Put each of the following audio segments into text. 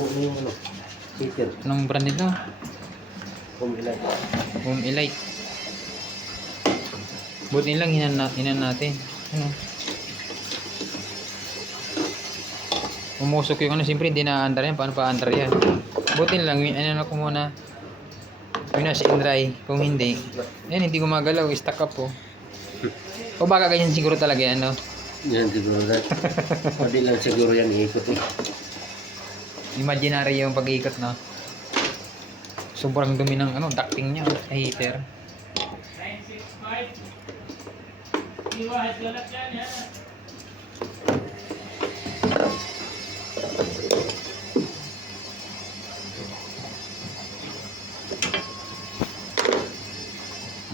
Puno na yung ano. Heater. Anong brand nito? Home Elite. Home Elite. Buti lang hinan natin. Ano? Umusok yung ano, siyempre hindi na-under yan. Paano pa-under yan? Buti lang, ano ko muna. Pinas in dry. Kung hindi, yan hindi gumagalaw. Stuck up po. O baka ganyan siguro talaga yan, no? Yan siguro na. Pwede lang siguro yan iikot eh. Imaginary yung pag-iikot, no? Sobrang dumi ng ano, ducting niya, heater.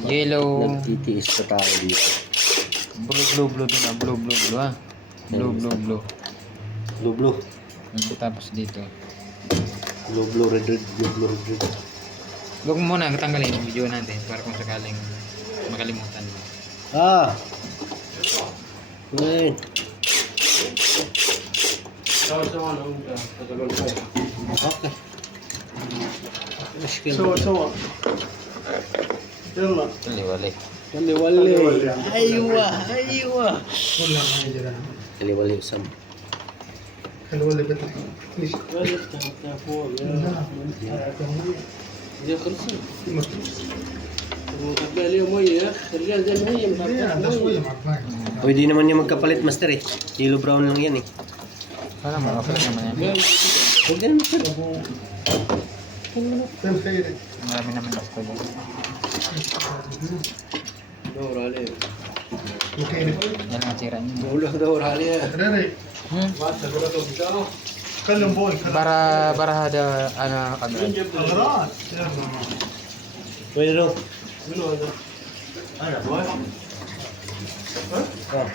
Yellow. Nagtitiis pa tayo dito. Blue doon ah. Blue ah. Blue. Blue. Tapos dito. Blue, red. Huwag mo muna tanggalin yung video natin para kung sakaling makalimutan mo. Ah! Wait. Okay. سوا يلا Kaliwali. Kaliwali. Aywa. كلها ما يجري Kaliwali sam. حلوه اللي بتاع ليش Dia خلصوا. وقبل اليوم ميه الرجال زي ما هي ده شويه مع Pwede naman yung magkapalit master eh. Yellow brown lang yan eh. Wala mo, okay naman yan. Huwag yan master. فين خيرك Marami naman ako po. دور عليه. وخيرك Yan ang sira niya. بقول له دور عليه. ريري كلم بول Para ada ano agad. اغراض Pwede daw. منو هذا؟ انا Oh.